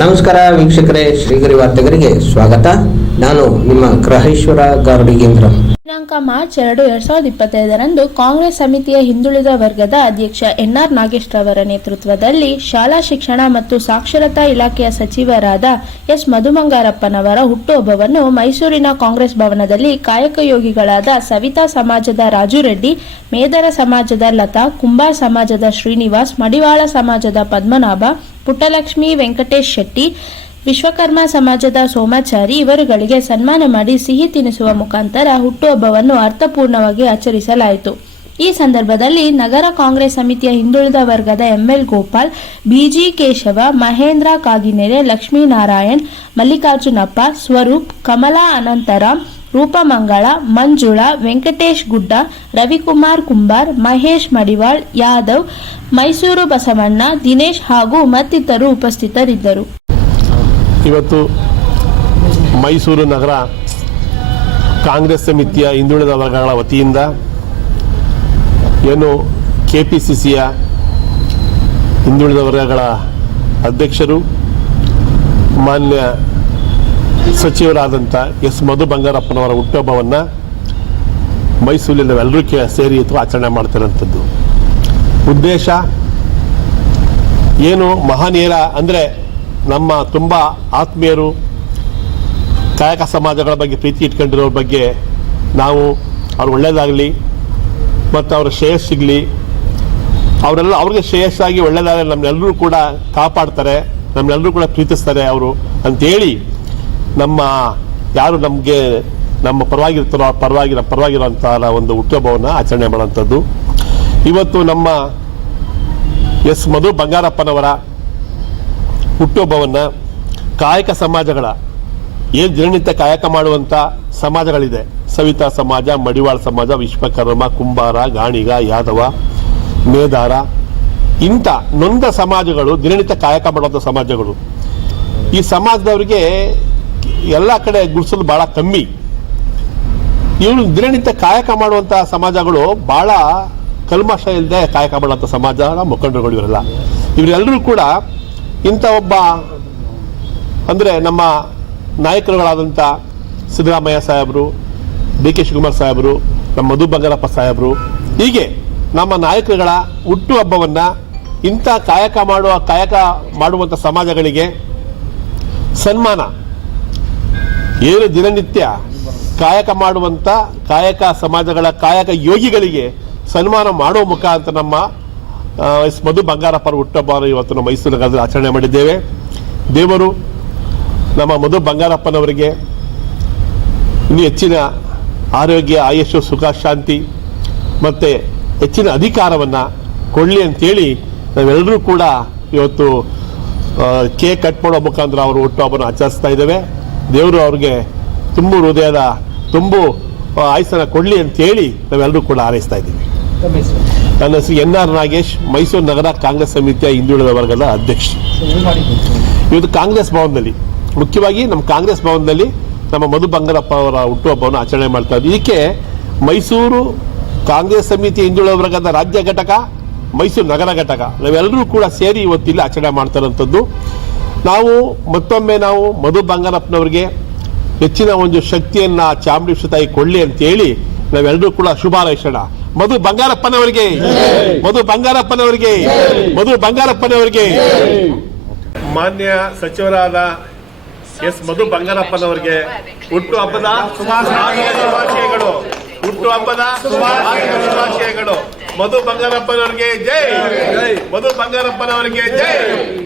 ನಮಸ್ಕಾರ ವೀಕ್ಷಕರೇ, ಶ್ರೀಗರಿ ವಾರ್ತೆಗರಿಗೆ ಸ್ವಾಗತ. ನಾನು ನಿಮ್ಮ ಗ್ರಹೇಶ್ವರ ಗಾರ್ಡಿಗೇಂದ್ರ ದಿನಾಂಕ ಮಾರ್ಚ್ ಎರಡು, ಎರಡ್ ಸಾವಿರದ ಇಪ್ಪತ್ತೈದರಂದು ಕಾಂಗ್ರೆಸ್ ಸಮಿತಿಯ ಹಿಂದುಳಿದ ವರ್ಗದ ಅಧ್ಯಕ್ಷ ಎನ್ಆರ್ ನಾಗೇಶ್ ರವರ ನೇತೃತ್ವದಲ್ಲಿ ಶಾಲಾ ಶಿಕ್ಷಣ ಮತ್ತು ಸಾಕ್ಷರತಾ ಇಲಾಖೆಯ ಸಚಿವರಾದ ಎಸ್. ಮಧುಮಂಗಾರಪ್ಪನವರ ಹುಟ್ಟುಹಬ್ಬವನ್ನು ಮೈಸೂರಿನ ಕಾಂಗ್ರೆಸ್ ಭವನದಲ್ಲಿ ಕಾಯಕಯೋಗಿಗಳಾದ ಸವಿತಾ ಸಮಾಜದ ರಾಜು ರೆಡ್ಡಿ, ಮೇದರ ಸಮಾಜದ ಲತಾ ಕುಂಬಾರ್ ಸಮಾಜದ ಶ್ರೀನಿವಾಸ್, ಮಡಿವಾಳ ಸಮಾಜದ ಪದ್ಮನಾಭ ಪುಟ್ಟಲಕ್ಷ್ಮಿ ವೆಂಕಟೇಶ್ ಶೆಟ್ಟಿ, ವಿಶ್ವಕರ್ಮ ಸಮಾಜದ ಸೋಮಾಚಾರಿ ಇವರುಗಳಿಗೆ ಸನ್ಮಾನ ಮಾಡಿ ಸಿಹಿ ತಿನಿಸುವ ಮುಖಾಂತರ ಹುಟ್ಟುಹಬ್ಬವನ್ನು ಅರ್ಥಪೂರ್ಣವಾಗಿ ಆಚರಿಸಲಾಯಿತು. ಈ ಸಂದರ್ಭದಲ್ಲಿ ನಗರ ಕಾಂಗ್ರೆಸ್ ಸಮಿತಿಯ ಹಿಂದುಳಿದ ವರ್ಗದ ಎಂಎಲ್ ಗೋಪಾಲ್, ಬಿಜಿ ಕೇಶವ, ಮಹೇಂದ್ರ ಕಾಗಿನೆರೆ, ಲಕ್ಷ್ಮೀನಾರಾಯಣ್, ಮಲ್ಲಿಕಾರ್ಜುನಪ್ಪ, ಸ್ವರೂಪ್, ಕಮಲಾ ಅನಂತರಾಮ್ ರೂಪಮಂಗಳ, ಮಂಜುಳಾ, ವೆಂಕಟೇಶ್ ಗುಡ್ಡ, ರವಿಕುಮಾರ್ ಕುಂಬಾರ್, ಮಹೇಶ್ ಮಡಿವಾಳ್, ಯಾದವ್, ಮೈಸೂರು ಬಸವಣ್ಣ, ದಿನೇಶ್ ಹಾಗೂ ಮತ್ತಿತರರು ಉಪಸ್ಥಿತರಿದ್ದರು. ಇವತ್ತು ಮೈಸೂರು ನಗರ ಕಾಂಗ್ರೆಸ್ ಸಮಿತಿಯ ಹಿಂದುಳಿದ ವರ್ಗಗಳ ವತಿಯಿಂದ ಏನು ಕೆ ಪಿ ಸಿ ಸಿಯ ಹಿಂದುಳಿದ ವರ್ಗಗಳ ಅಧ್ಯಕ್ಷರು, ಮಾನ್ಯ ಸಚಿವರಾದಂಥ ಎಸ್ ಮಧು ಬಂಗಾರಪ್ಪನವರ ಹುಟ್ಟುಹಬ್ಬವನ್ನು ಮೈಸೂರಿನಲ್ಲಿ ಎಲ್ಲರೂ ಕೇ ಸೇರಿ ಅಥವಾ ಆಚರಣೆ ಮಾಡ್ತಿರೋಂಥದ್ದು. ಉದ್ದೇಶ? ಏನು ಮಹನೀಯರ ಅಂದರೆ ನಮ್ಮ ತುಂಬ ಆತ್ಮೀಯರು, ಕಾಯಕ ಸಮಾಜಗಳ ಬಗ್ಗೆ ಪ್ರೀತಿ ಇಟ್ಕೊಂಡಿರೋರ ಬಗ್ಗೆ ನಾವು ಅವ್ರು ಒಳ್ಳೆಯದಾಗಲಿ ಮತ್ತು ಅವರ ಶ್ರೇಯಸ್ ಸಿಗಲಿ, ಅವರೆಲ್ಲ ಅವ್ರಿಗೆ ಶ್ರೇಯಸ್ಸಾಗಿ ಒಳ್ಳೆಯದಾಗಲಿ ನಮ್ಮನ್ನೆಲ್ಲರೂ ಕೂಡ ಕಾಪಾಡ್ತಾರೆ ನಮ್ಮನ್ನೆಲ್ಲರೂ ಕೂಡ ಪ್ರೀತಿಸ್ತಾರೆ ಅವರು ಅಂತೇಳಿ ನಮ್ಮ, ಯಾರು ನಮಗೆ, ನಮ್ಮ ಪರವಾಗಿರ್ತಾರೋ ಪರವಾಗಿ ನಮ್ಮ ಒಂದು ಹುಟ್ಟುಹಬ್ಬವನ್ನು ಆಚರಣೆ ಮಾಡುವಂಥದ್ದು. ಇವತ್ತು ನಮ್ಮ ಎಸ್ ಮಧು ಬಂಗಾರಪ್ಪನವರ ಹುಟ್ಟುಹಬ್ಬವನ್ನು ಕಾಯಕ ಸಮಾಜಗಳ, ಏನು ದಿನನಿತ್ಯ ಕಾಯಕ ಮಾಡುವಂಥ ಸಮಾಜಗಳಿದೆ. ಸವಿತಾ ಸಮಾಜ, ಮಡಿವಾಳ ಸಮಾಜ, ವಿಶ್ವಕರ್ಮ, ಕುಂಬಾರ, ಗಾಣಿಗ, ಯಾದವ, ಮೇದಾರ, ಇಂಥ ನೊಂದ ಸಮಾಜಗಳು ದಿನನಿತ್ಯ ಕಾಯಕ ಮಾಡುವಂಥ ಸಮಾಜಗಳು. ಈ ಸಮಾಜದವರಿಗೆ ಎಲ್ಲ ಕಡೆ ಗುಡಿಸೋದು ಭಾಳ ಕಮ್ಮಿ. ಇವರು ದಿನನಿತ್ಯ ಕಾಯಕ ಮಾಡುವಂಥ ಸಮಾಜಗಳು ಭಾಳ ಕಲ್ಮಶ ಇಲ್ಲದೆ ಕಾಯಕ ಮಾಡುವಂಥ ಸಮಾಜ ಮುಖಂಡರುಗಳು ಇವರೆಲ್ಲ. ಇವರೆಲ್ಲರೂ ಕೂಡ ಇಂಥ ಒಬ್ಬ ಅಂದರೆ ನಮ್ಮ ನಾಯಕರುಗಳಾದಂಥ ಸಿದ್ದರಾಮಯ್ಯ ಸಾಹೇಬರು, ಡಿ ಕೆ ಶಿವಕುಮಾರ್ ಸಾಹೇಬರು, ನಮ್ಮ ಮಧು ಬಂಗಾರಪ್ಪ ಸಾಹೇಬರು, ಹೀಗೆ ನಮ್ಮ ನಾಯಕರುಗಳ ಹುಟ್ಟುಹಬ್ಬವನ್ನು ಇಂಥ ಕಾಯಕ ಮಾಡುವ, ಕಾಯಕ ಮಾಡುವಂಥ ಸಮಾಜಗಳಿಗೆ ಸನ್ಮಾನ. ಏನು ದಿನನಿತ್ಯ ಕಾಯಕ ಮಾಡುವಂಥ ಕಾಯಕ ಸಮಾಜಗಳ ಕಾಯಕ ಯೋಗಿಗಳಿಗೆ ಸನ್ಮಾನ ಮಾಡುವ ಮುಖಾಂತರ ನಮ್ಮ ಎಸ್ ಮಧು ಬಂಗಾರಪ್ಪರ ಹುಟ್ಟುಹಬ್ಬ ಇವತ್ತು ನಮ್ಮ ಮೈಸೂರು ನಗರದಲ್ಲಿ ಆಚರಣೆ ಮಾಡಿದ್ದೇವೆ. ದೇವರು ನಮ್ಮ ಮಧು ಬಂಗಾರಪ್ಪನವರಿಗೆ ಇನ್ನು ಹೆಚ್ಚಿನ ಆರೋಗ್ಯ, ಆಯಸ್ಸು, ಸುಖ, ಶಾಂತಿ ಮತ್ತು ಹೆಚ್ಚಿನ ಅಧಿಕಾರವನ್ನು ಕೊಡಲಿ ಅಂತೇಳಿ ನಾವೆಲ್ಲರೂ ಕೂಡ ಇವತ್ತು ಕೇಕ್ ಕಟ್ ಮಾಡೋ ಮುಖಾಂತರ ಅವರು ಹುಟ್ಟುಹಬ್ಬನ ಆಚರಿಸ್ತಾ ಇದ್ದೇವೆ. ದೇವರು ಅವ್ರಿಗೆ ತುಂಬು ಹೃದಯದ ತುಂಬು ಆಯಸನ ಆಯುಸ್ಸನ್ನು ಕೊಡಲಿ ಅಂತೇಳಿ ನಾವೆಲ್ಲರೂ ಕೂಡ ಹಾರೈಸ್ತಾ ಇದ್ದೀವಿ. ನನ್ನ ಹೆಸರು ಎನ್ ಆರ್ ನಾಗೇಶ್, ಮೈಸೂರು ನಗರ ಕಾಂಗ್ರೆಸ್ ಸಮಿತಿಯ ಹಿಂದುಳಿದ ವರ್ಗದ ಅಧ್ಯಕ್ಷ. ಇವತ್ತು ಕಾಂಗ್ರೆಸ್ ಭವನದಲ್ಲಿ, ಮುಖ್ಯವಾಗಿ ನಮ್ಮ ಕಾಂಗ್ರೆಸ್ ಭವನದಲ್ಲಿ ನಮ್ಮ ಮಧು ಬಂಗಾರಪ್ಪ ಅವರ ಹುಟ್ಟುಹಬ್ಬವನ್ನು ಆಚರಣೆ ಮಾಡ್ತಾ ಇದ್ದೀವಿ ಇದಕ್ಕೆ ಮೈಸೂರು ಕಾಂಗ್ರೆಸ್ ಸಮಿತಿ ಹಿಂದುಳಿದ ವರ್ಗದ ರಾಜ್ಯ ಘಟಕ, ಮೈಸೂರು ನಗರ ಘಟಕ, ನಾವೆಲ್ಲರೂ ಕೂಡ ಸೇರಿ ಇವತ್ತಿಲ್ಲಿ ಆಚರಣೆ ಮಾಡ್ತಾ ಇರೋಂಥದ್ದು ನಾವು ಮತ್ತೊಮ್ಮೆ ನಾವು ಮಧು ಬಂಗಾರಪ್ಪನವರಿಗೆ ಹೆಚ್ಚಿನ ಒಂದು ಶಕ್ತಿಯನ್ನ ಚಾಮುಂಡಿ ತಾಯಿ ಕೊಡ್ಲಿ ಅಂತೇಳಿ ನಾವೆಲ್ಲರೂ ಕೂಡ ಶುಭ ಹಾರೈಸೋಣ. ಮಧು ಬಂಗಾರಪ್ಪನವರಿಗೆ. ಮಧು ಬಂಗಾರಪ್ಪನವರಿಗೆ. ಮಧು ಬಂಗಾರಪ್ಪನವರಿಗೆ. ಮಾನ್ಯ ಸಚಿವರಾದ ಎಸ್ ಮಧು ಬಂಗಾರಪ್ಪನವರಿಗೆ ಹುಟ್ಟು ಹಬ್ಬದ ಶುಭಾಶಯಗಳು. ಹುಟ್ಟು ಹಬ್ಬದ ಶುಭಾಶಯಗಳು. ಮಧು ಬಂಗಾರಪ್ಪನವರಿಗೆ ಜೈ. ಮಧು ಬಂಗಾರಪ್ಪನವರಿಗೆ ಜೈ.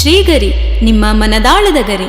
ಶ್ರೀಗರಿ ನಿಮ್ಮ ಮನದಾಳದ ಗರಿ.